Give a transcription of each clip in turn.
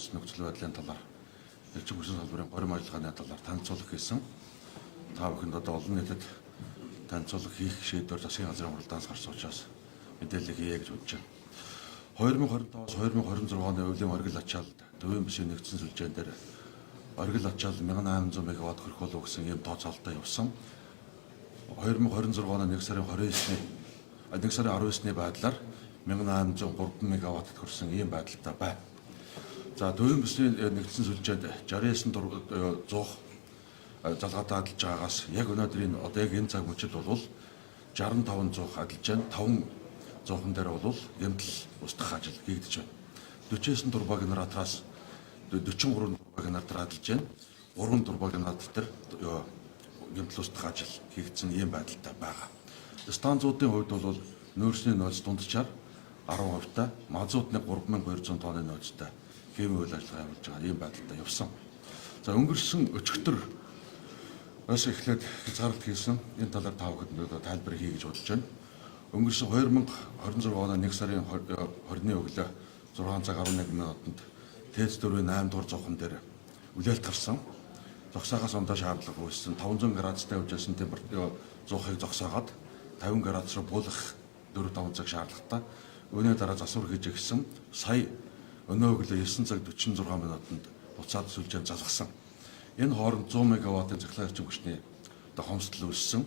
үүссэн нөхцөл байдлын талаар эрчим хүчний салбарын горим ажиллагааны талаар танилцуулга хийсэн. Та бүхэнд одоо олон нийтэд танилцуулга хийх шийдвэр засгийн газрын хуралдаанаас гарсан учраас мэдээлэл хийе гэж бодож байна. 2025-аас 2026 оны өвлийн оргил ачаалт төвийн бишийн нэгдсэн сүлжээн дээр оргил ачаалт 1800 МВ хүрэх болов гэсэн ийм тооцоололтоо явсан. 2026 оны 1 сарын 19-ний байдлаар 1803 МВ-д хүрсэн ийм байдалтай байна. За төвийн бишийн нэгдсэн сүлжээнд 69 100 залгаатай адилж байгаагаас яг өнөөдрийн одоо яг энэ цаг мөчид бол 65 100 адилж байна. 5 100 дээр бол гэмтэл устгах ажил хийгдэж байна. 49 турбо генератораас 43 турбо генератор адилж байна. 3 турбо генератор дээр гэмтэл устгах ажил хийгдсэн ийм байдалтай байгаа. Станцуудын хувьд бол нөөцний нөөц дунджаар 10%-тай, мазутны 3200 тонны нөөцтэй хэмжээ үйл ажиллагаа явуулж байгаа ийм байдалтай явсан. За өнгөрсөн өчигдөр бас эхлээд хязгаарлалт хийсэн энэ талаар та бүхэнд тайлбар хий гэж бодож байна. Өнгөрсөн 2026 оны 1 сарын 20-ны өглөө 6 цаг 11 минутанд ТЭЦ 4-ийн 8 дугаар зохон дээр үлээлт гарсан. Зогсоогоос ондоо шаардлага үүссэн. 500 градустай үжсэн температурын зуухыг зогсоогоод 50 градус руу буулгах 4-5 цаг шаардлагатай. Үүний дараа засвар хийж гисэн. Сая өнөө өглөө 9 цаг 46 минутанд буцаад сүлжээнд залгасан. Энэ хооронд 100 МВ-ийн цахилгаан эрчим хүчний хомсдол үүссэн.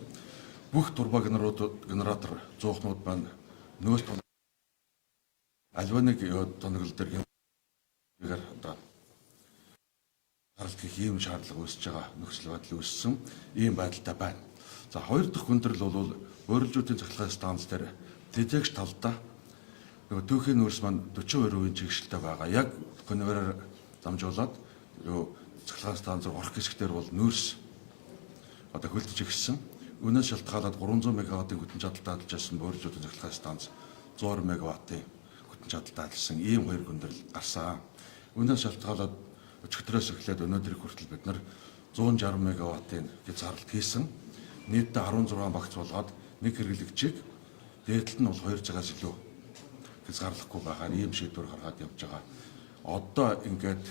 Бүх турбо генератор зуухнууд маань нөөц аливаа нэг тоног дээр гэмээр одоо гаралт хийх ийм шаардлага үүсэж байгаа нөхцөл байдал үүссэн ийм байдалтай байна. За хоёр дахь хүндрэл бол бөөрөлжүүдийн цахилгаан станц дээр тэжээгч талдаа түүхийн нөөц маань 42% чигшилтэй байгаа. Яг конвейераар дамжуулаад цахилгаан станц руу орох хэсгээр бол нөөц одоо хөлдөж ирсэн. Үүнээс шалтгаалаад 300 МВ-ийн хүчин чадалтай ажиллаж байсан бөөрөлжүүдийн цахилгаан станц 100 МВ-ийн хүчин чадалтай ажилласан ийм хоёр хүндрэл гарсан. Үүнээс шалтгаалаад өчигдрөөс эхлээд өнөөдрийг хүртэл бид нар 160 МВ-ийн хязгаарлалт хийсэн. Нийтдээ 16 багц болгоод нэг хэрэглэгчийг дээдлэлт нь бол 2 цагаас илүү хязгаарлахгүй байгаа ийм шийдвэр гаргаад явж байгаа. Одоо ингээд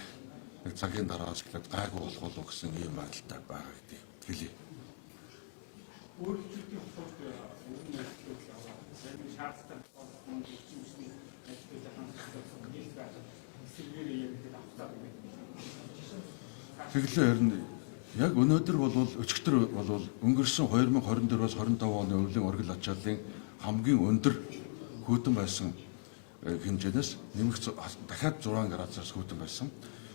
нэг цагийн дараас эхлээд гайгүй болох болов гэсэн ийм байдалтай байгаа гэдэг хэлье. Тэглээ харин яг өнөөдөр бол өчигдөр бол өнгөрсөн 2024-өөс 25 оны өвлийн оргил ачааллын хамгийн өндөр хүйтэн байсан хэмжээнээс нэмэх дахиад 6 градусаас хүйтэн байсан.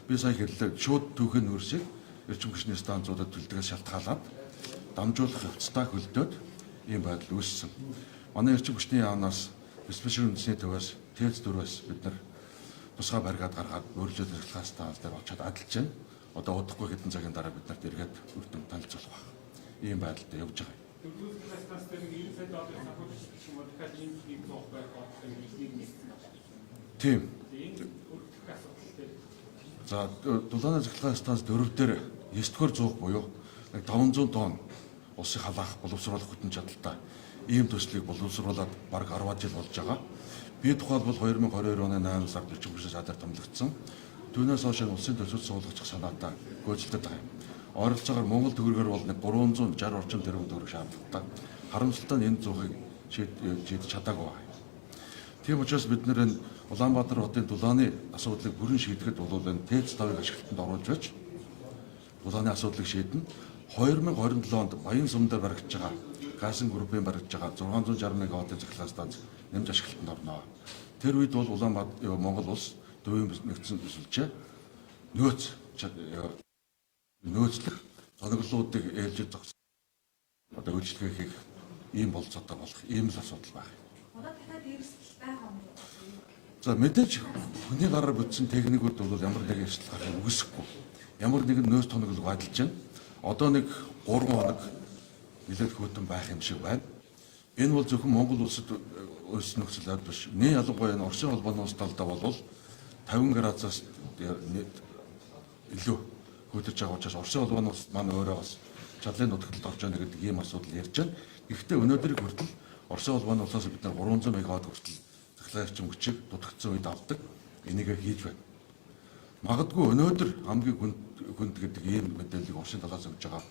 Би сая хэллээ шууд түүхийн нөөцийг эрчим хүчний станцуудад төлдгөөс шалтгаалаад дамжуулах явцдаа хөлдөөд ийм байдал үүссэн. Манай эрчим хүчний яамнаас диспетчер үндэсний төвөөс ТЭЦ 4-өөс бид нар тусгай бариад гаргаад бөөрөлжөөд цахилгаан станц дээр очиод адилж байна. Одоо удахгүй хэдэн цагийн дараа бид нарт эргээд үрдэн танилцуулах байна. Ийм байдалтай явж байгаа. Тийм. За дулааны цахилгаан станц 4 дээр 9-р зуух буюу 500 тонн улсыг халаах боловсруулах хүчин чадалтай ийм төслийг боловсруулаад бараг 10 жил болж байгаа. Би тухайлбал 2022 оны 8 сард эрчим хүчний сайдаар томилогдсон. Түүнээс хойш улсын төсөл суулгах санаатай гүйцэлдэт байгаа юм. Ойролцоогоор Монгол төгрөгөөр бол 360 орчим тэрбум төгрөг шаардлагатай. Харамсалтай нь энэ зуухыг шийдэж чадаагүй байна. Тийм учраас бид нэр энэ Улаанбаатар хотын дулааны асуудлыг бүрэн шийдэхэд бол энэ ТЭЦ 5-ыг ашиглалтанд оруулж байж дулааны асуудлыг шийднэ. 2027 онд Баян сум дээр баригдаж байгаа Газын группийн баригдаж байгаа 660 МВ-ийн цахилгаан станц нэмж ашиглалтанд орно. Тэр үед бол Улаанбаатар Монгол улс төвийн нэгдсэн сүлжээ нөөцлөх тоноглолуудыг ээлжид зогсоо одоо үйлчлэгээ хийх ийм болцоотой болох ийм л асуудал байна. За мэдээж хүний гараар бүтсэн техникүүд бол ямар нэгэн эрсдэл гарахыг үгүйсэхгүй. Ямар нэгэн нөөц тоноглол байдалж байна. Одоо нэг 3 хоног нэлээд хөтөн байх юм шиг байна. Энэ бол зөвхөн Монгол улсад өөрсдөө нөхцөл байдал биш. Нэг ялангуяа энэ Оросын холбооны улс талдаа бол 50 градусаас илүү хөтөж байгаа учраас Оросын холбооны улс маань өөрөө бас чадлын нутагталд орж байгаа гэдэг ийм асуудал ярьж байна. Гэхдээ өнөөдрийг хүртэл Оросын холбооны улсаас бид нар 300 МВ хүртэл цахилгаан эрчим хүчийг дутагдсан үед авдаг. Энийг хийж байна. Магадгүй өнөөдөр хамгийн хүнд гэдэг ийм мэдээллийг Оросын талаас өгж байгаа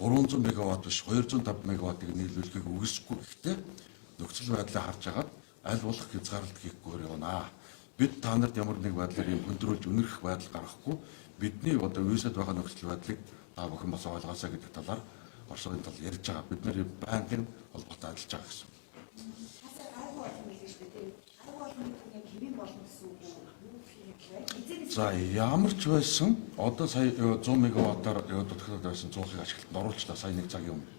300 мегаватт биш 205 мегаваттыг нийлүүлэхийг үгүйсэхгүй. Гэхдээ нөхцөл байдлаа харж агаад аль болох хязгаарлалт хийхгүй явна. Бид та нарт ямар нэг байдлаар юм хөндрүүлж үнэрх байдал гаргахгүй бидний одоо үеэсэд байгаа нөхцөл байдлыг та бүхэн бас ойлгоосаа гэдэг талаар Оросын тал ярьж байгаа. Бид нэр байнгын холбоотой ажиллаж байгаа гэсэн. За ямар ч байсан одоо сая 100 мегаваттаар дутагтаад байсан 100-ыг ашиглалтанд оруулчлаа сая нэг цагийн өмнө.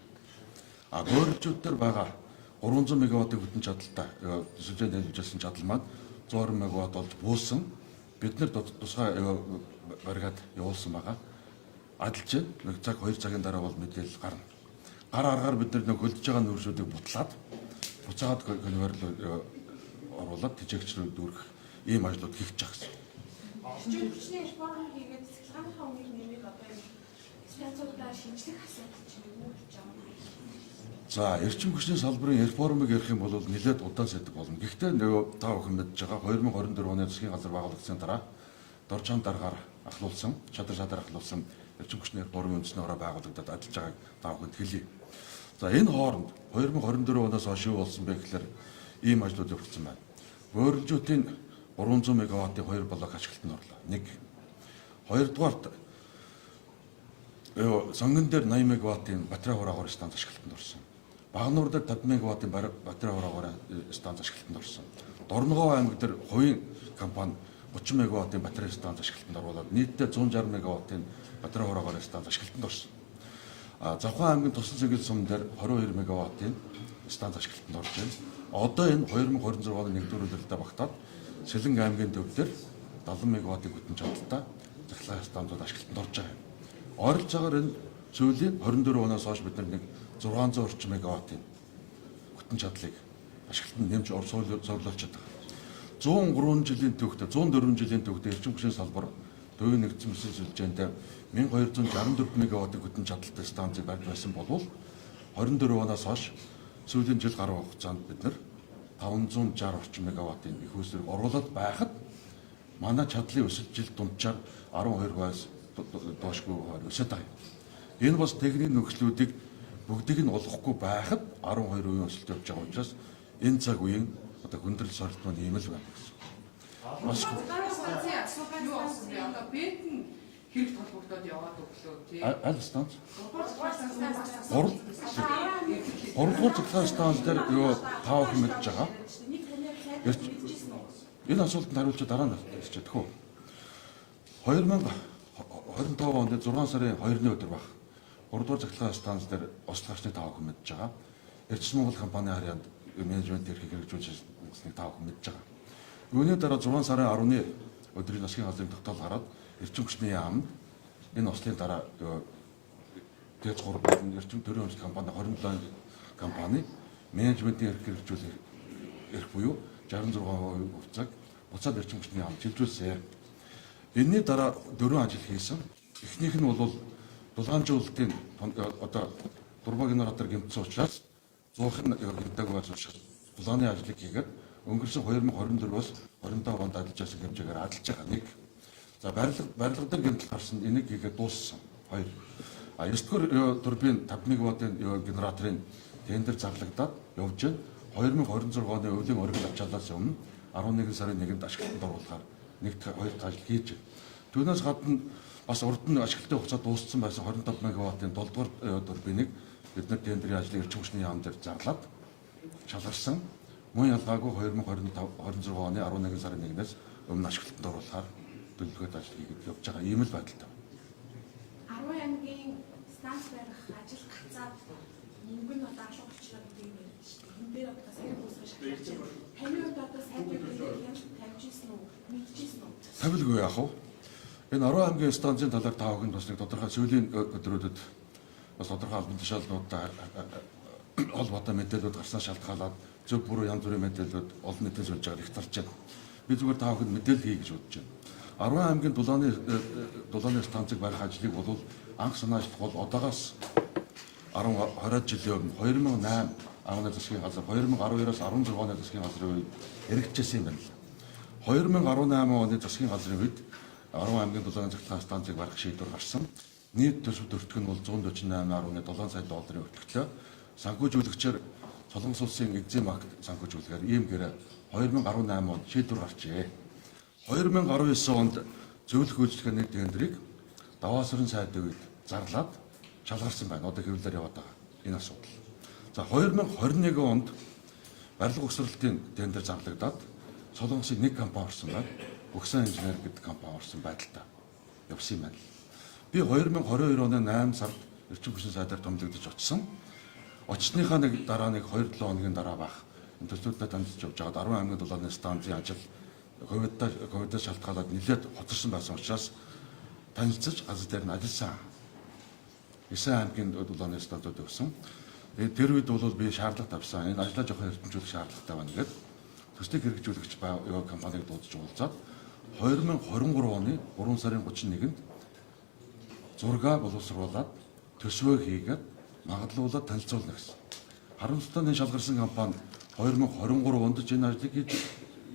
Гөөрөлжүүд дээр байгаа 300 мегаваттын хүтэн чадалтай сүлжээнд хэлжсэн чадал маань 120 мегаватт болж буусан. Бид нар тусгай бариад явуулсан байгаа. Адилж нэг цаг 2 цагийн дараа бол мэдээлэл гарна. Гар аргаар бид нар нэг хөлдөж байгаа нүүрсүүдийг бутлаад буцаагаад конвейер оруулаад тэжээгч рүү дүүргэх ийм ажлууд хийх гэж байгаа. Орчин хүчний реформ хийгээд цэцлэгийнхаа өмнөх нэмийг одоо энэ специалдаа шинжлэх асуудал чинь юу гэж байгаа юм. За, эрчим хүчний салбарын реформыг ярих юм бол нэлээд удаан сэдв болно. Гэхдээ нөгөө та бүхэн мэдж байгаа 2024 оны засгийн газар байгуулагдсаны дараа доржин дараагаар ахлуулсан, шадар ахлуулсан эрчим хүчний реформын үндэснээр байгуулагдаад ажиллаж байгааг та бүхэнд хэлье. За, энэ хооронд 2024 оноос хойш юу болсон бэ гэхээр ийм ажлууд явагдсан байна. Гөөрөлжүүдийн 300 мегаваттын 2 блок ашиглалтанд орлоо. 1. Хоёрдугаарт сонгон дээр 80 мегаваттын батарей хураагаар станц ашиглалтанд орсон. Багнуур дээр 50 мегаваттын батарей хураагаар станц ашиглалтанд орсон. Дорногов аймаг дээр хувийн компани 30 мегаваттын батарей станц ашиглалтанд оруулаад нийтдээ 160 мегаваттын батарей хураагаар станц ашиглалтанд орсон. Завхан аймгийн Тусан цэнгэл сум дээр 22 мегаваттын станц ашиглалтанд орж байна. Одоо энэ 2026 оны 1-р улирлаа багтаад Сэлэнг аймгийн төв дээр 70 мегаваттын хүтэн чадалтай захиргааны станцууд ашиглалтанд орж байгаа юм. Ойролцоогоор энэ сүүлийн 24 оноос хойш бид нэг 600 орчим мегаваттын хүтэн чадлыг ашиглалтанд нэмж зориулж байгаа. 103 жилийн түүхтэй 104 жилийн түүхтэй эрчим хүчний салбар төвийн нэгдсэн бүсийн сүлжээнд 1264 мегаваттын хүтэн чадалтай станцыг барьж байсан болвол 24 оноос хойш сүүлийн жил гаруй хугацаанд бид нар 560 орчим мегаваттын их үүсвэрийг оруулаад байхад манай чадлын өсөлт жил дунджаар 12%-аас доошгүй өсөж байгаа. Энэ бас техникийн нөхцлүүдийг бүгдийг нь олохгүй байхад 12% өсөлт явж байгаа учраас энэ цаг үеийн одоо хүндрэл сорилт маань ийм л байна гэсэн. Бас станцын асуудал юу болсон бэ? Одоо бэтэн хэрэг толгогдоод яваад өглөө тий. Аль станц? 3 дугаар цэцлэгийн станц дээр юу тав их мэдж байгаа. Энэ асуултанд хариулж дараа нь хэлчихэ тэхүү. 2025 онд 6 сарын 2-ны өдөр баг 3 дугаар цэцлэгийн станц дээр ослогчны тав их мэдж байгаа. Эрчим Монгол компани харьяанд менежмент эрхийг хэрэгжүүлжсэнийг тав их мэдж байгаа. Үүний дараа 6 сарын 10-ны өдрийн засгийн газрын тогтоол гараад эрчим хүчний яамд энэ ослын дараа ТЭЦ 3 эрчим төрийн өмсөлт компани 27 компани менежментийн эрх хэрэгжүүлэх эрх буюу 66% хувьцааг буцаад эрчим хүчний яамд чиглүүлсэн. Энэний дараа 4 ажил хийсэн. Эхнийх нь бол дулгаанжуулалтын одоо Дурбаг генератор гэмтсэн учраас 100-ын гэмтэг байж учраас дулааны ажлыг хийгээд өнгөрсөн 2024-өөс 25 онд ажиллаж байсан хэмжээгээр ажиллаж байгаа. 1. За барилга дээр гэмтэл гарсан энийг хийгээд дууссан. 2. 9-р турбин 50 мегаваттын генераторын тендер зарлагдаад явж байна. 2026 оны өвлийн оргил ачаалаас өмнө 11 сарын 1-нд ашиглалтанд оруулахаар нэг хоёр ажил хийж байна. Түүнээс гадна бас урд нь ашиглалтын хугацаа дууссан байсан 25 мегаваттын 7-р турбиныг бид нар тендерийн ажлын эрчим хүчний яам дээр зарлаад шалгарсан. Мөн ялгаагүй 2026 оны 11 сарын 1-ээс өмнө ашиглалтанд оруулахаар төлөвлөгөөт ажил хийгээд явж байгаа ийм л байдалтай. 10 аймгийн станц барих ажил гацаад мөнгө нь одоо алга болчихлоо гэдэг юм байна шүү дээ. Энэ дээр одоо сайн үүсгэж шаардлагатай. Таны хувьд одоо сайн үйлдвэрлэл тавьжсэн үү? Мэдчихсэн үү? Тавилгүй яах вэ? Энэ 10 аймгийн станцын талаар та бүхэнд бас нэг тодорхой сүүлийн өдрүүдэд бас тодорхой албан тушаалнуудтай холбоотой мэдээлэлүүд гарснаа шалтгаалаад зөв буруу янз бүрийн мэдээлэлүүд олон нийтийн сүлжээгээр их тарж байна. Би зүгээр та бүхэнд мэдээлэл хий гэж бодож байна. 10 аймгийн дулааны станцыг барих ажлыг бол анх санаачд бол одоогоос 20 жилийн өмнө 2008 оны засгийн газар 2012-оос 16 оны засгийн газрын үед хэрэгжижсэн юм байна. 2018 оны засгийн газрын үед 10 аймгийн дулаан цахилгаан станцыг барих шийдвэр гарсан. Нийт төсөв өртөг нь бол 148.7 сая долларын өртөгтэй. Санхүүжүүлэгчээр Солонгос улсын Exim Act санхүүжүүлэхээр ийм гэрээ 2018 онд шийдвэр гарчээ. 2019 онд зөвлөх үйлчлэгээний тендерийг даваасрын сайдын үед зарлаад шалгарсан байна. Одоо хэвлэлээр яваад байгаа энэ асуудал. За 2021 онд барилга угсралтын тендер зарлагдаад Солонгосын нэг компани орсон байна. Бөхсөн инженер гэдэг компани орсон байдалтай явсан юм байна. Би 2022 оны 8 сард Эрчим хүчний сайдаар томилогдож очсон. Очсныхаа нэг дараа нэг 2-7 хоногийн дараа байх. Энэ төслүүдтэй танилцж явж байгаад 10 аймгийн дулааны станцын ажил ковидоос шалтгаалаад нэлээд хоцорсон байсан учраас танилцж газар дээр нь ажилласан. 9 аймгийн дулааны станцууд явсан. Тэгээд тэр үед бол би шаардлага тавьсан. Энэ ажлаа жоохон эрдэмжүүлэх шаардлагатай байна гэдэг. Төслийг хэрэгжүүлэгч компаниг дуудаж уулзаад 2023 оны 3 сарын 31-нд зургаа боловсруулад төсвөө хийгээд магадлуулаад танилцуулна гэсэн. Харамсалтай нь шалгарсан компани 2023 онд ч энэ ажлыг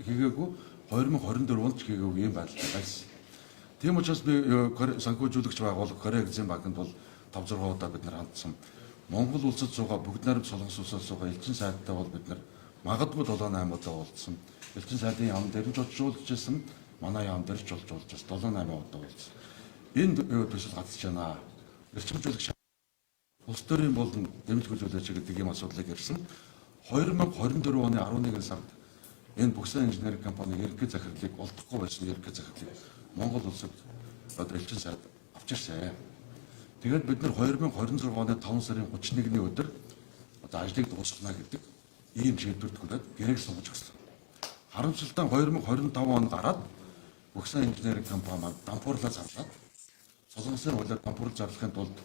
хийгээгүй, 2024 онд ч хийгээгүй юм байдалтай байсан. Тийм учраас би санхүүжүүлэгч байгууллага Korea Exim Bank-нд бол 5-6 удаа бид нар хандсан. Монгол улсад суугаа бүгд найрамд Солонгос улсаас суугаа элчин сайдтай бол бид нар магадгүй 7-8 удаа уулзсан. Элчин сайдын яам дээр ч очиж уулзсан, манай яам дээр ч болж уулзсан. 7-8 удаа уулзсан. Энэ төсөл гацж байна. Эрчимжүүлэх улс төрийн болон дэмжлэг хүлээлж гэдэг ийм асуудлыг ирсэн. 2024 оны 11 сард энэ Бөхсөн инженерийн компани ерөнхий захирлыг олдохгүй байсан ерөнхий захирлыг Монгол улсад одоо элчин сайд авчирсан. Тэгээд бид нар 2026 оны 5 сарын 31-ний өдөр одоо ажлыг дуусгана гэдэг ийм шийдвэрт хүрээд гэрээг суулж өгсөн. Харамсалтай 2025 он гараад Бөхсөн инженерийн компани дампуурлаа зарлаад Солонгосын хуулиар дампуурл зарлахын тулд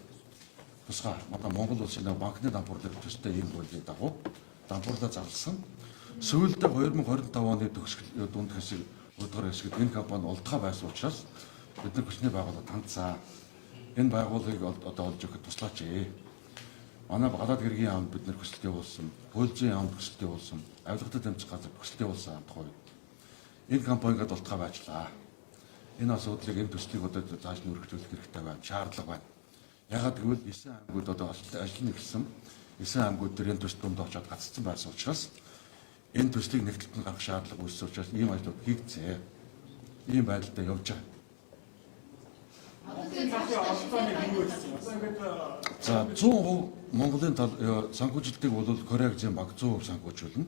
тусгай манай Монгол улсын банкны дампуурлыг төстэй ийм хуулийн дагуу дампуурлаа зарласан. Сүүлдээ 2025 оны дунд хэсэг удаар хэсэгт энэ компани олдгоо байсан учраас бид нар хүчний байгууллага тандсан. Энэ байгууллагыг одоо олж өгөхөд туслаач ээ. Манай гадаад хэргийн яамд бид нар хүсэлт явуулсан, хуулзын яамд хүсэлт явуулсан, авилгатай тэмцэх газар хүсэлт явуулсан тухай. Энэ компанигад олдгоо байжлаа. Энэ асуудлыг энэ төслийг одоо зааж нь өргөжүүлэх хэрэгтэй байна. Шаардлага байна. Ягаад гэвэл 9 аймагуд одоо ажил нэгсэн 9 аймагуд дээр энэ төсөл дунд очоод гацсан байсан учраас энэ төслийг нэгтлэлт нь гаргах шаардлага үүссэн учраас ийм ажлууд хийгдсэн. Ийм байдалтай явж байгаа. За 100% Монголын санхүүжилтийг бол Korea Exim Bank 100% санхүүжүүлнэ.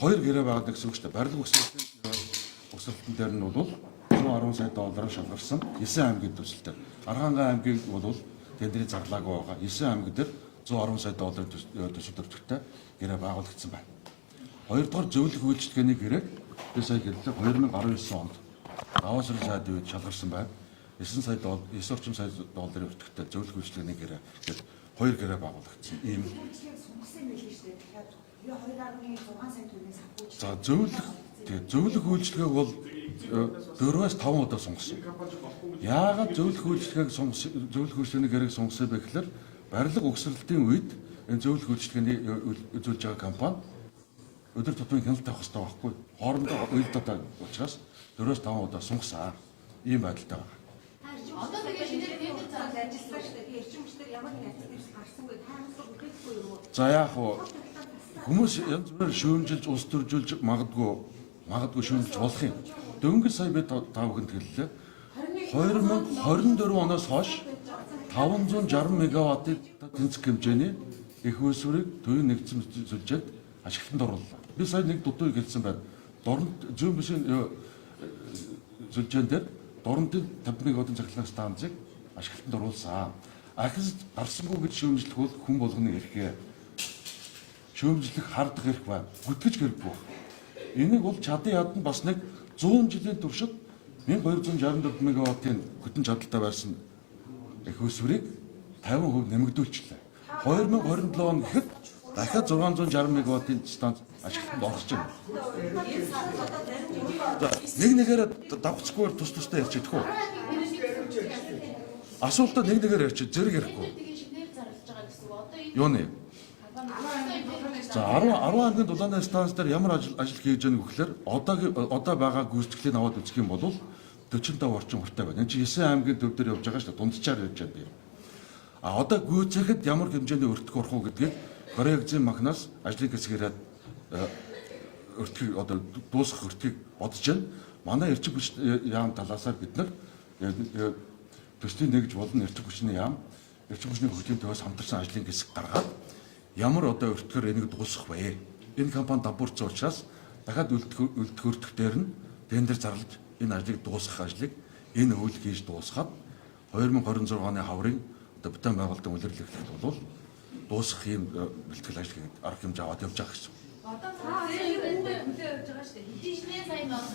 Хоёр гэрээ байгаад гэсэн үг шүү дээ. Барилга угсралтын дээр нь бол 110 сая доллараар шалгарсан 9 аймгийн төсөлтэй. Архангай аймгийг бол тендерийн зарлаагүй байгаа. 9 аймаг дээр 110 сая долларын төсөл өртөгтэй гэрээ байгуулагдсан байна. Хоёрдугаар зөвлөх үйлчлэгээний гэрээг би сая гэрлээ 2019 онд даваасрын сайдын үед шалгарсан байна. 9 орчим сая долларын өртөгтэй зөвлөх үйлчлэгээний гэрээ гэдэг хоёр гэрээ байгуулагдсан. Ийм за зөвлөх үйлчлэгээг бол 4-5 удаа сонгосон. Яагаад зөвлөх үйлчлэгээний гэрээг сонгосон бэ гэхээр барилга угсралтын үед энэ зөвлөх үйлчлэгээний үзүүлж байгаа компани өдөр тутмын хяналт тавих хэрэгтэй байхгүй. Хоорондоо уялдаатай учраас 4-5 удаа сонгосон. Ийм байдалтай байна. Одоо тэгээ шинээр тендер зарлж ажилласан шүү дээ. Би эрчим хүчлээр ямар нэг ажил гарсангүй таамаглал үлдээхгүй юм уу? За яах вэ? Хүмүүс янз бүрээр шүүмжилж, улс төржүүлж магадгүй шүүмжилж болох юм. Дөнгөж сая би та бүхэнд хэллээ. 2024 оноос хойш 560 мегаваттын тэнцэх хэмжээний их үйлсвэрийг төвийн нэгдсэн сүлжээд ашиглалтанд орууллаа. Би сая нэг дутууг хэлсэн байна. Дорнод зүүн бүсийн сүлжээн дээр дорнодын 50 мегаваттын цахилгаан станцыг ашиглалтанд оруулсан. Ахис гарсангүй гэж шүүмжлэх бол хүн болгоны эрхээ. Шүүмжлэх хардах эрх байна. Гүтгэж хэрэггүй. Энийг бол чадан ядан бас нэг 100 жилийн туршид 1264 мегаваттын хөтөн чадалтай байсан их үйлсвэрийг 50% нэмэгдүүлчихлээ. 2027 он гэхэд дахиад 660 мегаваттын станц ашиглалтанд орж байна. Нэг нэгээр давхцгүйгээр тустай ярьж идэх үү? Асуултаа нэг нэгээр ярьж зэрэг ярихгүй. Юуны? За 10 аймгийн дулааны станц дээр ямар ажил хийж байгааг гэхээр одоо байгаа гүйцэтгэлийг аваад үзэх юм бол 45 орчим хүртэл байна. Энэ чинь 9 аймгийн төв дээр явж байгаа шүү дээ. Дунджаар явж байгаа би. Одоо гүйцэхэд ямар хэмжээний өртгөх орох уу гэдгийг Корегийн махнаас ажлын хэсгээрээ өртгийг одоо дуусгах өртгийг бодож байна. Манай эрчим хүч яам талаасаа бид нар төслийн нэгж болон эрчим хүчний яам, эрчим хүчний хөгжлийн төвөөс хамтарсан ажлын хэсэг гаргаад ямар одоо өртгөөр энийг дуусгах вэ? Энэ компани дампуурсан учраас дахиад өртгөх дээр нь тендер зарлаж энэ ажлыг дуусгах ажлыг энэ өвөл хийж дуусгаад 2026 оны хаврын одоо битэн байгуулалтын үлрэлэхлэлд бол дуусгах юм бэлтгэл ажил гэдэг арга хэмжээ аваад явж байгаа гэсэн. Одоо зээлийн хүлээж явж байгаа шүү дээ. Хэдийшний сайн байна.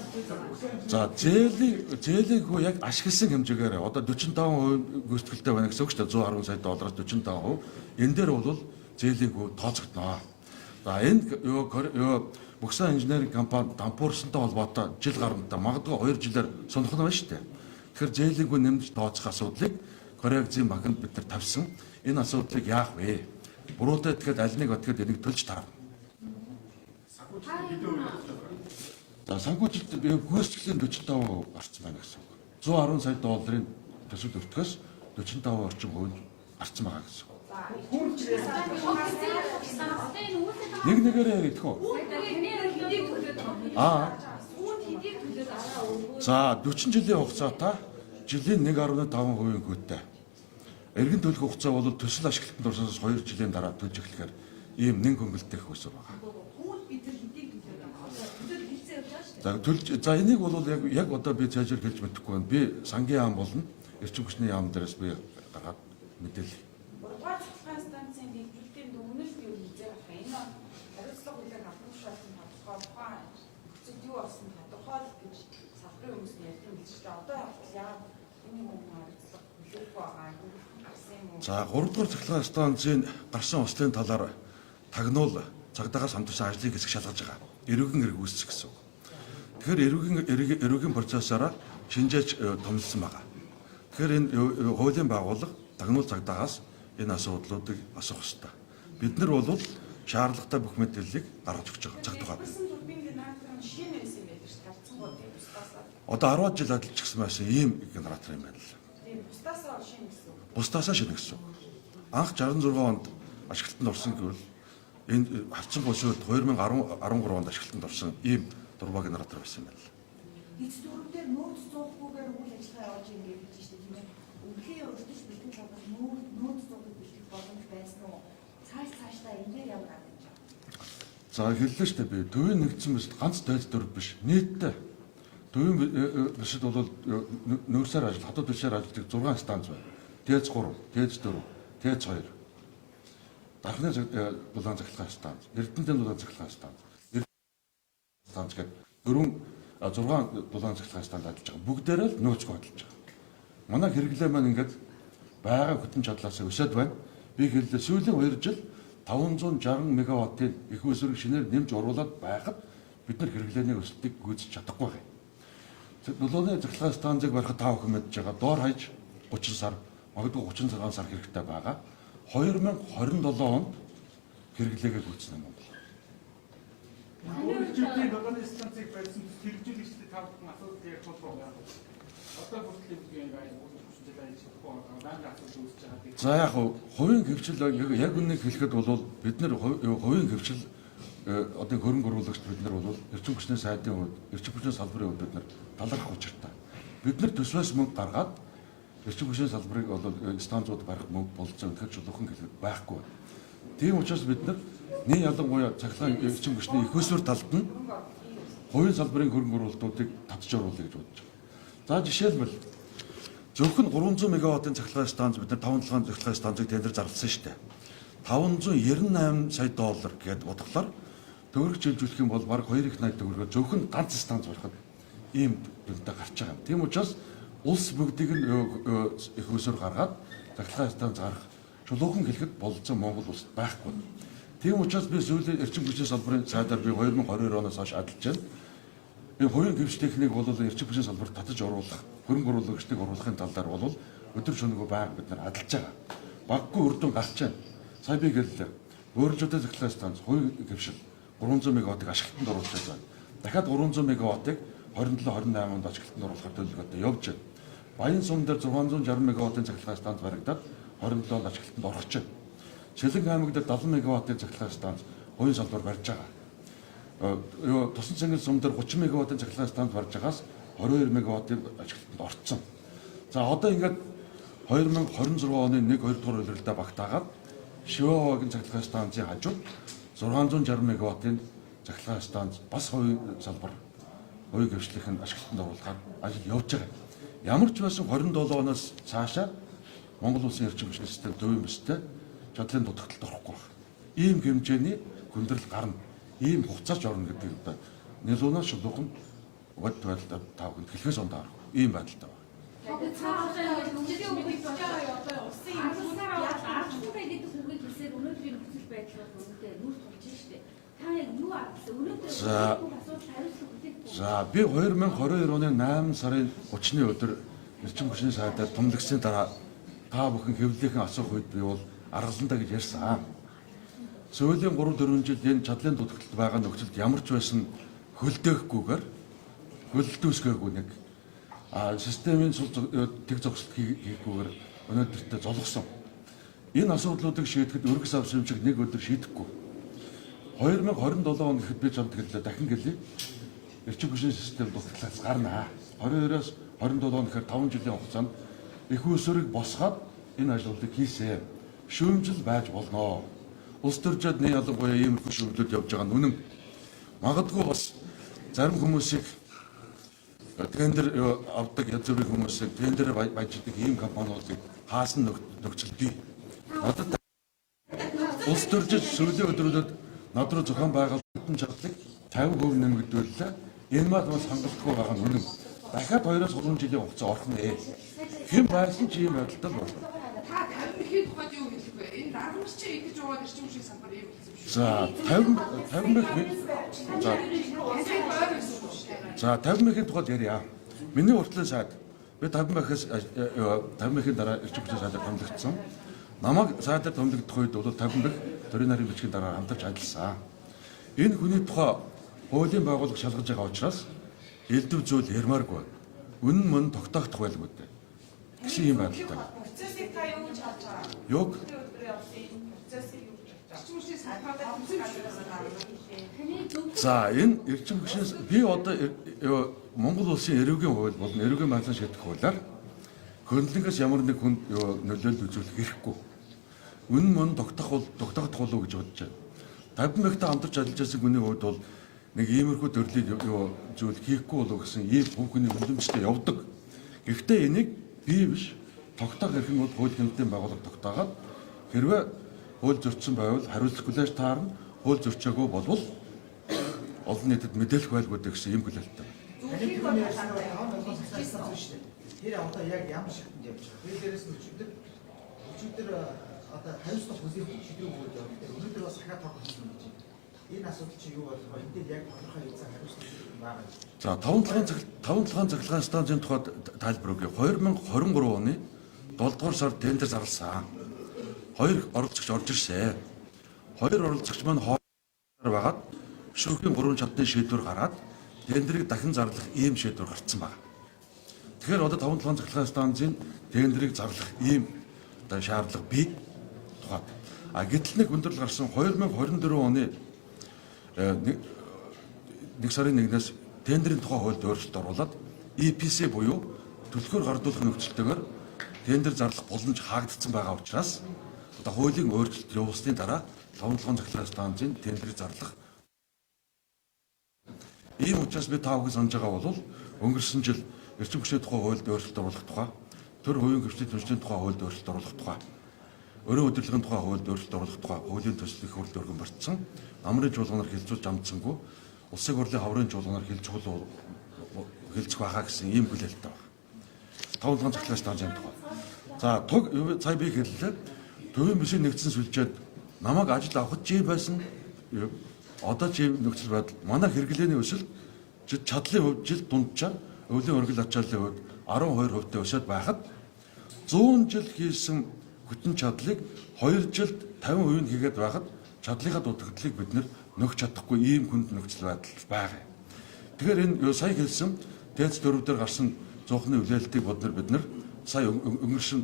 За зээлийн хүү яг ашигласан хэмжээгээр одоо 45% гүйцэтгэлтэй байна гэсэн үг шүү дээ. 110 сая доллараас 45%. Энэ дээр бол зээлийн хүү тооцогдно. За энэ Буксан инженерийн компани дампуурсантай холбоотой жил гарантаа магадгүй 2 жилээр сонирхно байна шүү дээ. Тэгэхээр зээлийн хүү нэмж тооцох асуудлыг Корегийн банкнд бид нар тавьсан. Энэ асуудлыг яах вэ? Буруутай тэгэхээр аль нэг отгээд энийг төлж тарах. За санхүүжилт гүйцэтгэлийн 45% гарсан байна гэсэн үг. 110 сая долларын төсөл өртгөөс 45% орчим хувь гарсан байгаа гэсэн үг. Нэг нэгээрээ ярих үү? За 40 жилийн хугацаатай жилийн 1.5% гүйтэй. Эргэн төлөх хугацаа бол төсөл ашиглалтанд орсноос 2 жилийн дараа төлж эхлэхээр ийм нэг хөнгөлөлтэй хөөсөр байгаа. За энийг бол яг одоо би цаашаар хэлж мэдэхгүй байна. Би сангийн яам болно. Эрчим хүчний яам дээрээс би гаргаад мэдээлье. Станцын дэвшилтийн дүгнэлт юу хийж байгаа юм? Энэ хариуцлага хүлээн авах шалтгаан тодорхой ухаан зөв юу болсон тодорхой гэж салбарын хүмүүс ярьдаг гэж байна. Одоо яг энэ хүн хариуцлага хүлээх байгаа юм. За 3 дугаар цахилгаан станцын гарсан услын талаар тагнуул цагдаагаас хамтарсан ажлын хэсэг шалгаж байгаа. Эрүүгийн эрг үүсэх гэсэн үг. Тэгэхээр эрүүгийн процессороо шинжээж томилсон байгаа. Тэгэхээр энэ хуулийн байгууллага тагнуул цагдаагаас энэ асуудлуудыг асуух ёстой. Бид нар бол шаардлагатай бүх мэдээллийг гаргаж өгч байгаа. Цагдаагаар. Одоо 10 жил ажиллаж байсан ийм генератор юм байна л. Бусдаасаа шинэ гэсэн үг. Анх 66 онд ашиглалтанд орсон гэвэл энэ хавцсан гошууд 2013 онд ашиглалтанд орсон ийм дурбаа генератор байсан юм байна. Эцдүүрээр нөөц зоохгүйгээр үйл ажиллагаа явуулж байгаа гэж байна шүү дээ. Үнэхээр өртөж бэлтгэл болоод нөөц зоохыг бэлтгэх боломж байсан уу? Цаашдаа энэ дээр ямар гарч байна? За хэллээ шүү дээ би. Төвийн нэгдсэн биш ганц дайд дөрв биш. Нийтдээ төвийн бишэд бол нөөцөөр ажил, хатад бишээр ажилладаг 6 станц байна. Дээц 3, дээц 4, дээц 2. Дархны дулаан цахилгаан станц, Эрдэнэтийн дулаан цахилгаан станц. Станц гэдэг 6 дулаан цахилгаан станц ажиллаж байгаа. Бүгдээрээ л нөөцгүй ажиллаж байгаа. Манай хэрэглээ маань ингээд байгаа хөтөн чадлаас өсөд байна. Би хэллээ сүүлийн 2 жил 560 мегаваттын их өсвөрийг шинээр нэмж оруулаад байхад бид нар хэрэглээний өсөлтийг гүйцэж чадахгүй байна. Дулааны цахилгаан станцыг барихад та бүхэн мэдж байгаа. Доор хаяж 30 сар, магадгүй 36 сар хэрэгтэй байгаа. 2027 онд хэрэглээгээ гүйцэнэ юм бол. Өөрчлөлтийн дулааны станцыг барьсан хэрэгжүүлэгчдийн тав бүхэн асуудал яг тул байгаа. Одоо бүртлэг юм байна. За яг хувийн хөвчл яг үннийг хэлэхэд бол бид нар хувийн хөвчл одоо хөрөнгө оруулагч бид нар бол эрчим хүчний сайдын хувьд эрчим хүчний салбарын хувьд бид нар талархах учиртай. Бид нар төсвөөс мөнгө гаргаад эрчим хүчний салбарыг бол станцууд барих мөнгө болцсон өнөхөр чулуухан хэлэхэд байхгүй. Тийм учраас бид нар нэг ялангуяа цахилгаан эрчим хүчний их өсвөр талд нь хувийн салбарын хөрөнгө оруулалтуудыг татж оруулах гэж бодож байгаа. За жишээлбэл зөвхөн 300 мегаваттын цахилгаан станц бид нар 5 цахилгаан станцыг тендер зарласан шүү дээ. 598 сая доллар гэдээ бодглохоор төгрөг шилжүүлэх юм бол бараг 2.80 төгрөгөөр зөвхөн ганц станц барихад ийм дүнтэй гарч байгаа юм. Тийм учраас улс бүгдийг нь их өсвөр гаргаад цахилгаан станц гарах чулуухан хэлэхэд болцсон Монгол улсад байхгүй. Тийм учраас би сүүлийн эрчим хүчний салбарын сайдаар би 2022 оноос хойш ажиллаж байна. Би хувийн гэвч техник бол эрчим хүчний салбарт татаж оруулах, хөрөнгө оруулагчдыг оруулахын тал дээр бол өдөр шөнөгүй байнга бид нар ажиллаж байгаа. Баггүй үр дүн гарч байна. Сая би гэлээ. Өөрчлөлтөд цахилгаан станц хувийн гэвшил 300 мегаваттыг ашиглалтанд оруулж байна. Дахиад 300 мегаваттыг 27-28 онд ажиглалтанд оруулахаар төлөвлөгөөтэй явж байна. Баян сум дээр 660 мегаваттын цахилгаан станц баригдаад 27 онд ажиглалтанд орох чинь. Сэлэнг аймаг дээр 70 мегаваттын цахилгаан станц хувийн салбар барьж байгаа. Тусан цэнгэл сум дээр 30 мегаваттын цахилгаан станц барьж байгаас 22 мегаваттын ажиглалтанд орцсон. За одоо ингээд 2026 оны 1-2 дугаар улиралдаа багтаагаад Шивогийн цахилгаан станцын хажууд 660 мегаваттын цахилгаан станц бас хувийн салбар хувийн гэрчлэлийн ашиглалтанд оруулахаар ажил явж байгаа. Ямар ч байсан 27 оноос цаашаа Монгол улсын эрчим хүчний систем төвийн бустай чадлын дутагталд орохгүй байна. Ийм хэмжээний хүндрэл гарна. Ийм хугацаач орно гэдэг одоо нэлуунаас шулуухан уг байдалд тавханд хэлхээс ондоо ийм байдалтай байна. Тэгээд цаашаа үнэхээр үгүй одоо усын юм яагаад гэдэг үгийг хэлсээр өнөөдрийн нөхцөл байдал бол үнэхээр нүрт болж штэ. Та яг юу атлаа өнөөдөр асуудал хариуцлага хүлээх. За би 2022 оны 8 сарын 30-ны өдөр эрчим хүчний сайдаар томлогсны дараа та бүхэн хэвлэлийн асуух үед би бол аргаландаа гэж ярьсан. Сүүлийн 3-4 жил энэ чадлын дутагталд байгаа нөхцөлд ямар ч байсан хөлдөөхгүйгээр хөлдөөсгөөгүй нэг системийн тэг зогсолт хийхгүйгээр өнөөдөртөө золгосон. Энэ асуудлуудыг шийдэхэд өргөс авсамжиг нэг өдөр шийдэхгүй. 2027 он гэхэд би чамд хэллээ дахин гэлээ. Эрчим хүчний систем дутагдлаас гарнаа. 22-оос 27 он гэхээр 5 жилийн хугацаанд их усрыг босгаад энэ ажлуудыг хийсэн. Шүүмжил байж болно. Улс төрчид нэг ялангуяа иймэрхүү шүүмжлүүд явж байгаа нь үнэн. Магадгүй бас зарим хүмүүсийг тендер авдаг янз бүрийн хүмүүсийг тендер баяждаг ийм компаниудыг хаасан нөхцөл бий. Надад улс төрчид сүүлийн өдрүүдэд над руу зохион байгуулалтын чадлыг 50% нэмэгдүүллээ. Энэ мал бас хангалтгүй байгаа нь үнэн. Дахиад 2-3 жилийн хугацаа орох нэ. Хэн байсан ч ийм байдалтай болно. Та 50-ийн тухайд юу хэлэх вэ? Энэ дарамт чи ингэж яваад эрчим хүчний салбар ийм хэлсэн шүү. За 50 мэхийн тухайд ярья. Миний уртлын сайд би 50 мэхийн дараа эрчим хүчний сайдаар томилогдсон. Намайг сайдаар томилогдох үед бол 50 мэх төрийн нарийн бичгийн дараа хамтарч ажилласан. Энэ хүний тухай хуулийн байгууллага шалгаж байгаа учраас элдв зүйл ярмааргүй. Үнэн мөн тогтоогдох байлгүй дээ. Гэсэн юм байдалтай. Процессыг та юу гэж харж байгаа? Юг Өдрөө явсан энэ процессыг юу гэж харж байгаа? Эрчим хүчний салбарт За энэ эрчим хүчний би одоо Монгол улсын эрүүгийн хууль болон эрүүгийн байдлын шийдэх хуулиар хөндлөнгөөс ямар нэг хүнд нөлөөлөл үзүүлэх хэрэггүй. Үнэн мөн тогтоогдох болов гэж бодож байна. 50 мэгтэй хамтарч ажиллаж байсан хүний хувьд бол нэг иймэрхүү төрлийг зүйл хийхгүй болов гэсэн ийм бүхний үнэмштэй явдаг. Гэхдээ энийг би биш тогтоох эрх нь бол хууль хяналтын байгууллага тогтоогаад хэрвээ хууль зөрчсөн байвал хариуцлах хүлээж таарна. Хууль зөрчөөгүй болвол олон нийтэд мэдээлэх байлгүй гэсэн ийм хүлээлттэй. Тэр одоо яг ямар шатнд явж байгаа. Би дээрээс нь өчигдөр одоо хариуцлах хүсэх шийдвэр өгөөд явах. Өнөөдөр бас дахиад тоглосон гэж. Энэ асуудал чи юу болох вэ? Энд дээр яг тодорхой хязгаар хариуцлах байгаа. За 5 цахилгаан станцын тухайд тайлбар өгье. 2023 оны 7 дугаар сард тендер зарласан. 2 оролцогч орж ирсэн. 2 оролцогч маань хоолоор байгаад шүүхийн 3 чадны шийдвэр гараад тендерийг дахин зарлах ийм шийдвэр гарцсан байна. Тэгэхээр одоо 5 цахилгаан станцын тендерийг зарлах ийм одоо шаардлага бий тухайд. Гэтэл нэг өндөрлөл гарсан 2024 оны 1 сарын 1-ээс тендерийн тухай хуульд өөрчлөлт оруулаад EPC буюу төлхөөр гардуулах нөхцөлтэйгээр тендер зарлах боломж хаагдсан байгаа учраас одоо хуулийн өөрчлөлт явуулсны дараа 5 цахилгаан станцын тендерийг зарлах ийм учраас би та бүхэн санаж байгаа бол өнгөрсөн жил эрчим хүчний тухай хуульд өөрчлөлт оруулах тухай, төр хувийн хөвчлийн түншлэлийн тухай хуульд өөрчлөлт оруулах тухай, өрөө удирдлагын тухай хуульд өөрчлөлт оруулах тухай хуулийн төслийг хурд өргөн барьсан, амрын чуулганаар хилцүүлж амжсангүй, улсын хурлын хаврын чуулганаар хилцэх байхаа гэсэн ийм хүлээлттэй байна. 5 цахилгаан станцын тухай. За сая би хэллээ. Төвийн бишийн нэгдсэн сүлжээд намайг ажил авахд чи байсан одоо чи нөхцөл байдал манай хэрэглээний өсөлт чадлын хувьд жил дунджаар өвлийн өргөл ачааллын хувьд 12% өсөд байхад 100 жил хийсэн хүчин чадлыг 2 жилд 50% хийгээд байхад чадлынхаа дутагдлыг бид нөхч чадахгүй ийм хүнд нөхцөл байдал байгаа. Тэгэхээр энэ сая хэлсэн дээд дөрөв дээр гарсан зуухны үлээлтийг бид нар сая өнгөрсөн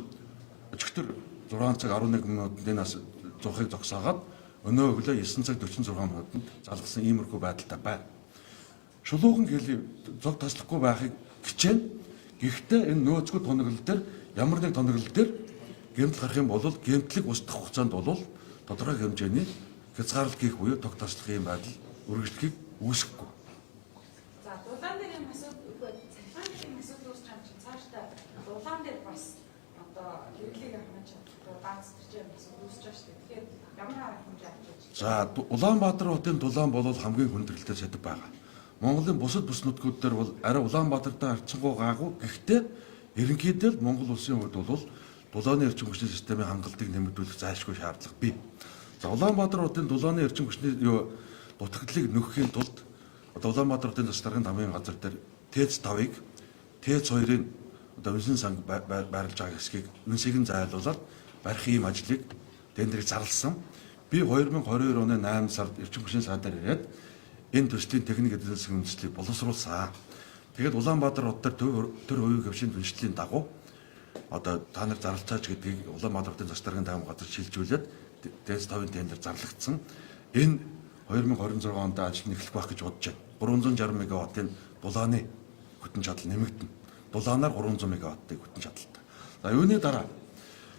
өчигдөр 6 цаг 11 минутанд энэ нас зуухыг зогсоогаад өнөө өглөө 9 цаг 46 минутанд залгасан иймэрхүү байдалтай байна. Шулуухан хэлий зог таслахгүй байхыг хичээнэ. Гэхдээ энэ нөөцгүй тоноглол дээр ямар нэг тоноглол дээр гэмтэл гарах юм бол гэмтлэг устдах хугацаанд бол тодорхой хэмжээний хязгаарлалт хийх буюу тог таслах юм байдал үргэлжлэхийг үүсэхгүй. За дулаан дээр юм асуудал цахилгаан дээр юм асуудал үүсч байгаа чинь цаашдаа дулаан дээр бас одоо хэрэглээг хангаж чадахгүй ганц төрч юм асуудал үүсч байгаа шүү дээ. Тэгэхээр ямар арга хэмжээ авч байгаа вэ? За Улаанбаатар хотын дулаан бол хамгийн хүндрэлтэй сэтг байгаа. Монголын бусад бүс нутгууд дээр бол арай Улаанбаатартай харьцангуй гаагүй. Гэхдээ ерөнхийдөө л Монгол улсын хувьд бол дулааны эрчим хүчний системийн хангалтыг нэмэгдүүлэх зайлшгүй шаардлага бий. За Улаанбаатар хотын дулааны эрчим хүчний дутагдлыг нөхөхийн тулд одоо Улаанбаатар хотын засаг даргын хамгийн газар дээр ТЭЦ 5-ыг ТЭЦ 2-ын одоо үнсэн санг байрлаж байгаа хэсгийг үнсийг нь зайлуулаад барих ийм ажлыг тендерийг зарласан. Би 2022 оны 8 сард эрчим хүчний сайдаар ирээд энэ төслийн техник эдийн засгийн үндэслэлийг боловсруулсан. Тэгээд Улаанбаатар хот дээр төр хувийн хөвшин түншлэлийн дагуу одоо та нар зарлцаач гэдгийг Улаанбаатар хотын засаг даргын тайван газар шилжүүлээд ТЭЦ 5-ын тендер зарлагдсан. Энэ 2026 онд ажил эхлэх байх гэж бодож байна. 360 мегаваттын дулааны хүтэн чадал нэмэгдэнэ. Дулаанаар 300 мегаваттыг хүтэн чадалтай. За юуны дараа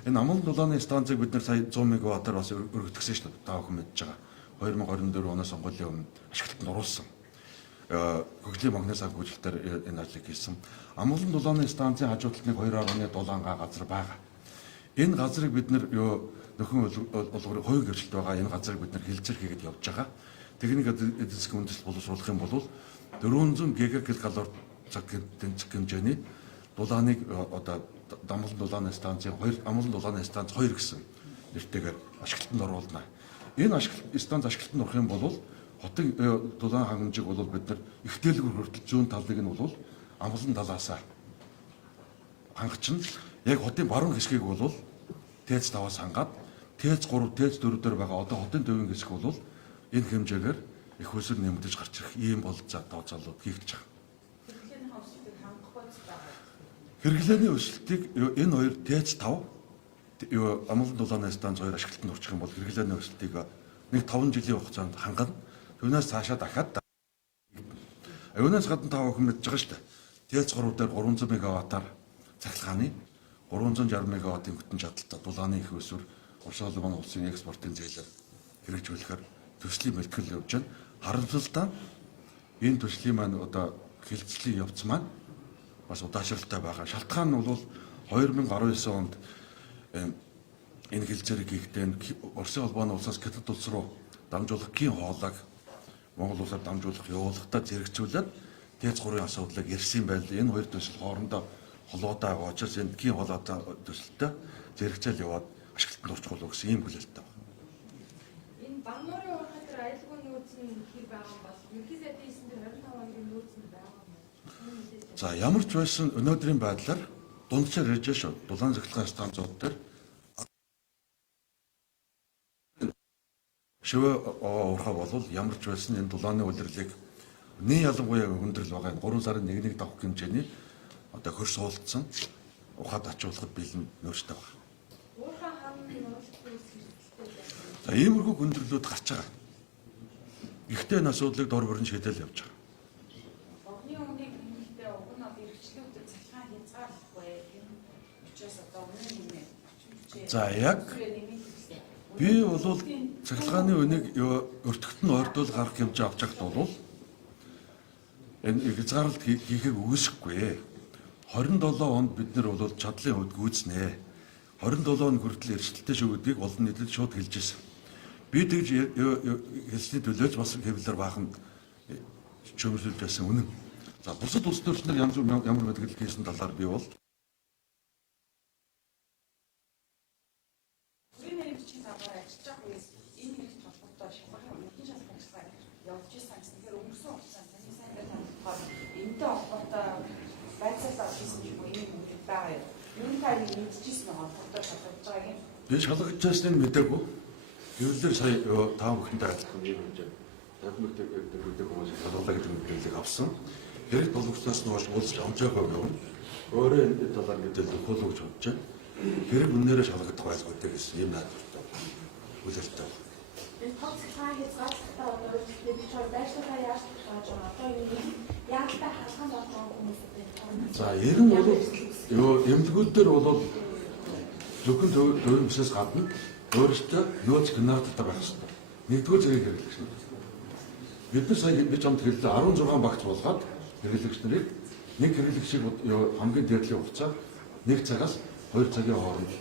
энэ амгалан дулааны станцыг бид нар сая 100 мегаваттаар бас өргөтгсөн шүү дээ. Та бүхэн мэдж байгаа. 2024 оны сонгуулийн өмнө ашиглалтанд оруулсан. Хөгжлийн магнит санхүүжилтээр энэ ажлыг хийсэн. Амгалан дулааны станцын хажуу талд нэг 2.1 дулаангаа газар байгаа. Энэ газрыг бид нар нөхөн олгорын хувийн гэрчлэлт байгаа. Энэ газрыг бид нар хилцэр хийгээд явж байгаа. Техник эдийн засгийн үндэслэл боловсруулах юм бол 400 гигакалори цаг хэмжээний дулааныг одоо амгалан дулааны станцын амгалан дулааны станц 2 гэсэн нэртэйгээр ашиглалтанд оруулна. Энэ станц ашиглалтанд орох юм бол хотын дулаан хангамжийг бол бид нар ихтээлгүй хүртэл зүүн талыг нь бол амгалан талаасаа хангачна. Яг хотын баруун хэсгийг бол ТЭЦ 5-аас хангаад ТЭЦ 3, ТЭЦ 4 дээр байгаа одоо хотын төвийн хэсэг бол энэ хэмжээгээр их өсөр нэмэгдэж гарч ирэх ийм болцоо тооцоолууд хийгдэж байгаа. Хэрэглээний өсөлтийг энэ хоёр ТЭЦ 5 амгалан дулааны станц 2 ашиглалтанд орчих юм бол хэрэглээний өсөлтийг нэг 5 жилийн хугацаанд хангана. Түүнээс цаашаа дахиад юунаас гадна та бүхэн мэдж байгаа шүү дээ. ТЭЦ 3 дээр 300 мегаваттаар цахилгааны 360 мегаваттын хүтэн чадалтай дулааны их өсвөр Орос улсын экспортын зээлээр хэрэгжүүлэхээр төслийн бэлтгэл явж байна. Харамсалтай энэ төслийн маань одоо хилцлийн явц маань бас удаашралтай байгаа. Шалтгаан нь бол 2019 онд энэ хилцээрийг хийхдээ Оросын холбооны улсаас Хятад улс руу дамжуулах гин хоолойг Монгол улсаар дамжуулах явуулахдаа зэрэгцүүлээд ТЭЦ 3-ын асуудлыг ярьсан байл. Энэ хоёр төсөл хоорондоо холбоотой байгаа учраас энэ гин хоолойтой төсөлтөд зэрэгцээл яваад ашиглалтанд орчих болов гэсэн ийм хүлээлттэй байна. Энэ Бамнуурын ургал дээр аюулгүй нөөц нь хэр байгаа юм бол ерхий сайдын хийсэн дээр 25 хоногийн нөөц нь байгаа юм. За ямар ч байсан өнөөдрийн байдлаар дунджаар ярьж шүү. Дулаан цахилгаан станцууд дээр шивэ уурхаа болвол ямар ч байсан энэ дулааны улирлыг нэг ялангуяа хүндрэл байгаа 3 сарын 1-ний давх хэмжээний одоо хөрс суулцсан ухаад ачуулахад бэлэн нөөцтэй байна. Уурхаа хааны нөөцтэй хэрэгтэй. За иймэрхүү хүндрэлүүд гарч байгаа. Гэхдээ энэ асуудлыг дор бүрэн шийдэл явж байгаа. Огны өмнөний хэмнэлтэд уг нь одоо эрхчлүүдэд цахилгаан хязгаарлахгүй юм. Учраас одоо өмнө нь За яг би бол цахилгааны үнийг өртөгт нь ойртуул гарах хэмжээ авч байхад бол энэ хязгаарлалт хийхийг үгүйсэхгүй. 27 онд бид нар бол чадлын хувьд гүйцнэ. 27 он хүртэл эрсдэлтэй шүү гэдгийг олон нийтэд шууд хэлж ирсэн. Би тэгж хэлсний төлөөч бас хэвлэлээр баахан чөмөрлөж байсан үнэн. За бусад улс төрчнөр ямар мэдгэлэл хийсэн талаар би бол би шалгаж байсныг мэдээгүй. Хэвлэлээр сая таа бүхэндээ айлтсан юм байна. 50 хүмүүс талуулаа гэдэг мэдээллийг авсан. Хэрэг боловсроос нь болж уулзч амж байгаа юм. Өөрөө энэ талаар мэдээлэл өгөх гэж бодож байна. Хэрэг үнээрээ шалгагдах байлгүй гэсэн юм найдвартай. Үлээлтэй. Энэ тоцлогоо хязгаарлалтаа одоо үгтэй би ч байшлахаа яаж тааж байгаа. Одоо энэ яалтаа халхан болгоо хүмүүстэй. За ер нь бол ёо эмнэлгүүд дээр бол зөвхөн төвийн бисээс гадна өөрөөсөө нөөц генератор байх хэрэгтэй. Нэгдүгээр зэрэг хэрэглэгч нар. Бид нар сая бид чамд хэллээ 16 багц болгоод хэрэглэгч нарыг нэг хэрэглэгчийг хамгийн дээдлийн хугацаа 1 цагаас 2 цагийн хооронд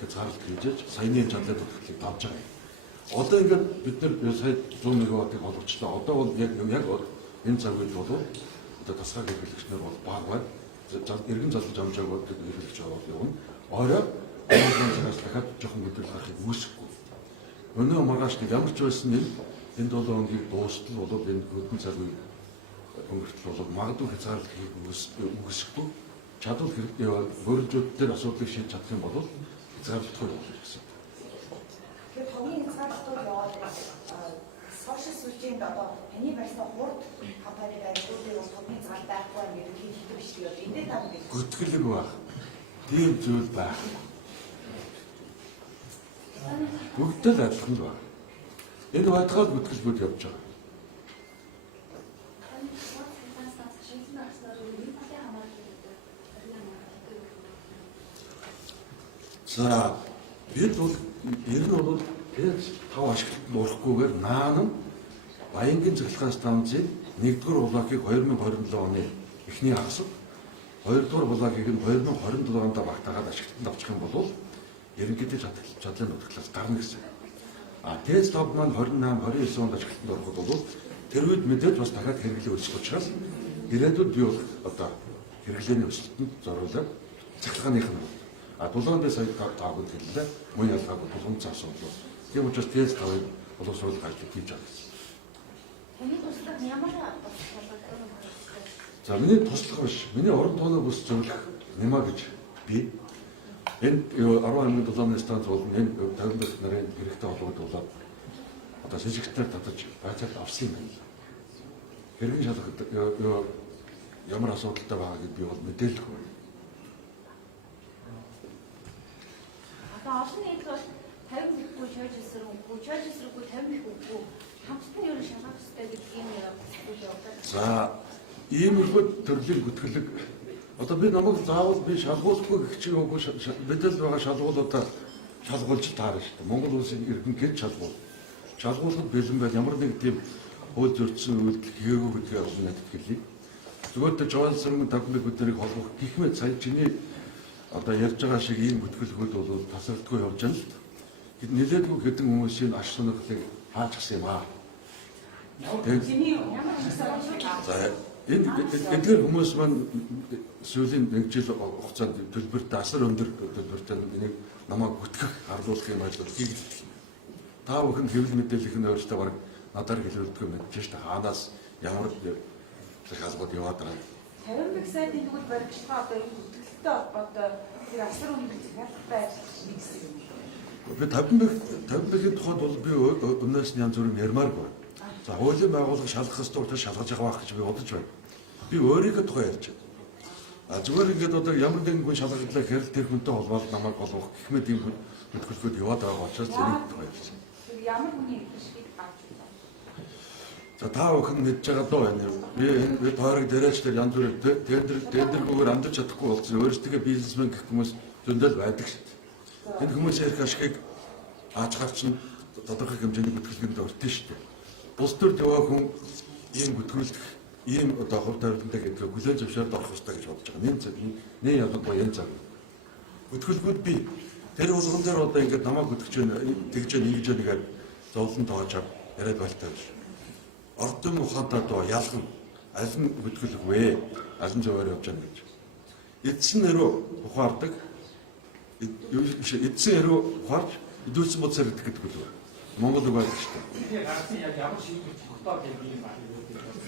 хязгаарлалт хийж саяны чадлаа төлөвлөлийг тавьж байгаа юм. Одоо ингээд бид нар сая 100 мегаваттыг олгочлаа. Одоо бол яг энэ цаг үед бол одоо тасгай хэрэглэгч нар бол бага байна. Иргэн залж амжааг бол хэрэглэгч явна. Орой цагаас дахиад жоохон хөдөлгөх гарахыг үүсэхгүй. Өнөө маргааш нэг ямар ч байсан энэ 7 хоногийг дуустал болоод энэ хөдөн цаг үе өнгөртөл болоод магадгүй хязгаарлалт хийх үүсэхгүй. Чадвал хөрөлжүүд дээр асуудлыг шийдэж чадах юм бол хязгаарлалтгүй болно гэсэн. Тэгэхээр хамгийн хязгаарлалтууд яваад сошиал сүлжээнд одоо таны барьсан хурд компани байгууллагууд бол хамгийн хязгаарлалт байхгүй гэдэг хэлдэг биш үү? Эндээ та нэг гүтгэлэг байх. Тийм зүйл байх. Бүгдэл адилхан байна. Энэ байтгаад гүтгэлгүүд явж байгаа. За бид бол ер нь бол тэгээд тав ашиглалт дуурахгүйгээр наан Баянгийн цахилгаан станцыг 1-р блокийг 2027 оны эхний хагас 2-р блокийг нь 2027 онд багтаагаад ашиглалтанд авчих юм бол ерөнхийдөө чадлын нутглаас гарна гэсэн. ТЭС 5 маань 28-29 онд ашиглалтанд ороход бол тэр үед мэдээж бас дахиад хэрэглээ үүсэх учраас ирээдүйд би бол одоо хэрэглээний өсөлтөнд зориулаад цахилгааных нь дулаан дээр сая таагүй хэллээ. Мөн ялгаагүй тулгын цаас болов. Тийм учраас ТЭС 5-ыг боловсруулах ажил хийж байгаа гэсэн. Таны туслах ямар туслах вэ? За миний туслах биш. Миний орон тооны бүс зөвлөх нэмаа гэж би энэ 12 оны станц болон энэ 50 нарын хэрэгтэй холбоотой болоод одоо сэжигтээр татаж байцаалт авсан юм байна. Хэрэг шалгах ямар асуудалтай байгаа гэдээ би бол мэдээлэх байна. Одоо олон нийт бол 50 гэхгүй чойжсрэггүй 50 гэхгүй хамтдаа юу шалгах хэрэгтэй гэдэг юм явуулдаг. За иймэрхүү төрлийн гүтгэлэг одоо би намайг заавал би шалгуулахгүй гэх чинь үгүй мэдэл байгаа шалгуулуудаа шалгуулж таарна шүү дээ. Монгол улсын иргэн гэж шалгуул. Шалгуулахад бэлэн байл ямар нэг тийм хууль зөрчсөн үйлдэл хийгээгүй гэдгийг олно гэдгийг. Зүгээр л Жонсон Давмиг өдрийг холбох гихмээ сая чиний одоо ярьж байгаа шиг ийм гүтгэлгүүд бол тасралтгүй явж байна л. Нилээдгүй хэдэн хүмүүсийн аш сонирхлыг хаачихсан юм аа. За энэ эдгээр хүмүүс маань сүүлийн 1 жил хугацаанд төлбөрт асар өндөр төлбөртэй энийг намайг бүтгэх харлуулах юм ажил хийгдэл. Та бүхэн хэвлэл мэдээллийн өөрсдөө баг надаар хэлүүлдэг юм чинь та хаанаас ямар захиалгууд яваад байгаа. 50 мэг сайдын тэгвэл баримтлагаа одоо энэ хөтөлөлтөй холбоотой тэр асар өндөр захиалгатай ажиллаж гэсэн юм. Би 50 мэгийн тухайд бол би өмнөөс нь янз бүрийн ярмааргүй. За хуулийн байгууллага шалгах ёстой шалгаж явах гэж би бодож байна. Би өөрийнхөө тухай ярьж байна. Зүгээр ингээд одоо ямар нэгэн хүн шалгалтлаа хэрэг тэр хүнтэй холбоолж намайг олох гэх мэт юм хөтөлбөрүүд яваад байгаа учраас зэрэг тухай ярьж байна. Ямар хүний хэлшгийг авч байна. За та бүхэн мэдж байгаа доо энэ. Би тойрог дээрэж тэр янз бүрийн тендергүйгээр амжиж чадахгүй болсон. Өөрсдөө бизнесмен гэх хүмүүс зөндөл байдаг шүү дээ. Энэ хүмүүсийн эрх ашигыг ааж гарч нь тодорхой хэмжээний бүтгэлгэнд өртөн шүү дээ. Бус төр төвөө хүн ийм бүтгүүлэх ийм одоо хувь тавилантай гэдгийг хүлээн зөвшөөрөлд орох хэрэгтэй гэж бодож байгаа. Нэг ялгаагүй энэ цаг. Бүтгэлгүүд би тэр уулган дээр одоо ингээд намайг бүтгэж байна, тэгж байна, ингэж байна гэдэг зовлон тоож яриад байлтай биш. Ордон ухаантай доо ялган аль нь бүтгэх вэ? Аль нь зөвөр явж байна гэж. Эдсэн нэрөө ухаардаг. Эдсэн нэрөө ухаарч идүүлсэн бодсоор гэдэг үү? Монгол үг байдаг шүү дээ. Тэгэхээр гарсан яг ямар шийдвэр тогтоо гэдэг юм байна.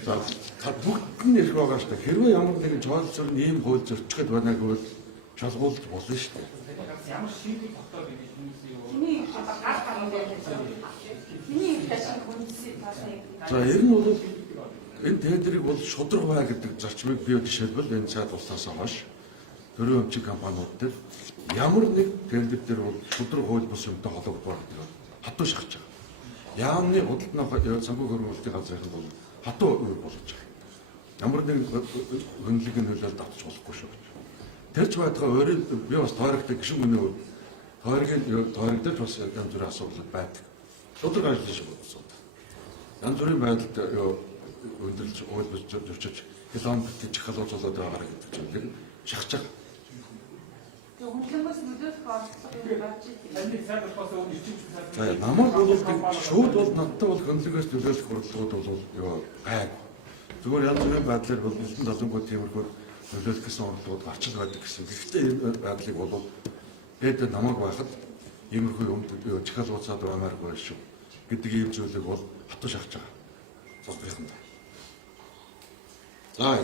За бүгд нь ирэх байгаа шүү дээ. Хэрвээ ямар нэгэн жол зөр ийм хууль зөрчихөд байна гэвэл чалгуулж болно шүү дээ. Ямар шийдвэр тогтоод байгаа хүмүүсийн юу? Миний одоо гар гарсан миний ташин хүнсээ таасаа. За ер нь бол энэ тендерийг бол шудраг бай гэдэг зарчмыг бий жишээлбэл энэ цаад улсаас хойш төрийн өмчийн компаниуд дээр ямар нэг тендер дээр бол шудраг хууль бус юмтай холбоотой гэдэг хатуу шахаж байгаа. Яамны худалдааны санхүү хөрвүүлэлтийн газрын бол хатуу өөр болж байгаа. Ямар нэг хөндлөг нь хөлөөлд авч болохгүй шүү. Тэр ч байтугай өөрийн би бас тойрогтой гişүн хүний хувьд тойрогдож бас янз бүрийн асуудал байдаг. Шудраг ажиллаж шиг болсон. Янз бүрийн байдалд өндөрлж уйлбж зөрчиж километр чахалуулаад байгаа гэдэг чинь шахаж байгаа. Тэг хүмүүст нөлөөлөх оролдлого юм байна. Таны сайн болохоос өмнө ичимч Намайг бол шууд бол надтай бол хөндлөгөөс нөлөөлөх бодлогод бол гайг. Зүгээр янз бүрийн байдлаар бол элдэн залуугууд тиймэрхүү нөлөөлөх гэсэн бодлогод гарчил байдаг гэсэн. Гэхдээ энэ байдлыг бол хэд намайг байхад иймэрхүү юмд чахал ууцаад баймааргүй шүү гэдэг ийм зүйлийг бол хатуу шахаж байгаа. Сонсохын. За.